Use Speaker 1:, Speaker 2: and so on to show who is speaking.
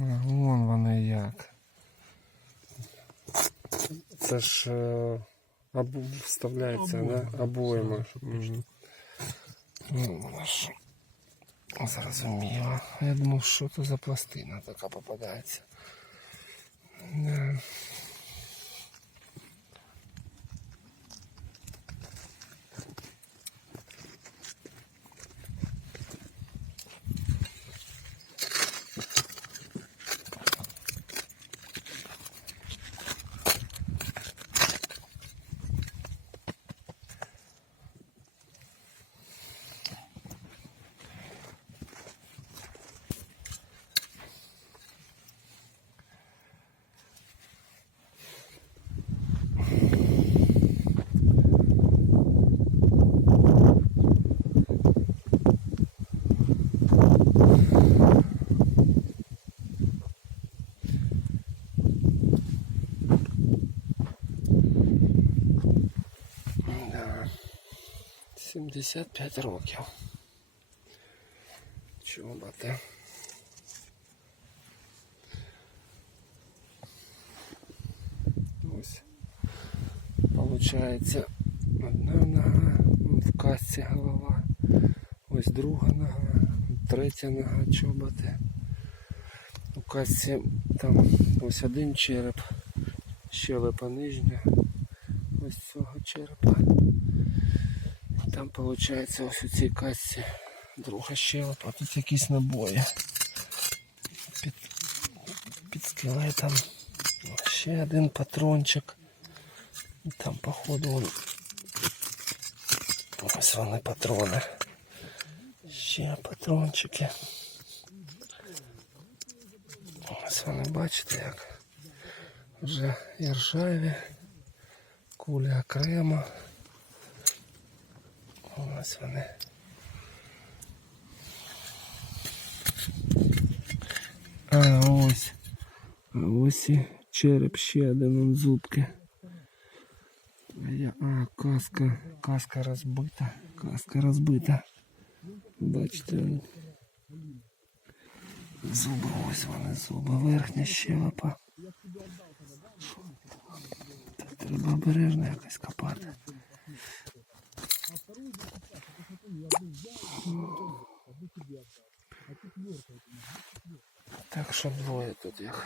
Speaker 1: А, вон вони як. Це ж е, або вставляється, да? обоями. Мгм. Ну, воно ж Зрозуміло. Я думав, що це за пластина така попадається. Да. Да. 75 років. Чоботи. Ось. Получається одна нога, в касці голова, ось друга нога, третя нога чоботи. У касці там ось один череп, щелепа нижня, ось цього черепа. Там виходить ось у цій касці друга щелепа, тут якісь набої. Під, під скелетом ще один патрончик. Там походу он... ось вони патрони. Ще патрончики. Ось вони бачите як. Вже і ржаві, кулі окремо. Ось вони. А, ось. Ось і череп ще один он зубки. А, каска, каска розбита. Каска розбита. Бачите, зуби, ось вони зуби, верхня щелепа. Треба обережно якось копати. Так что двое тут їх.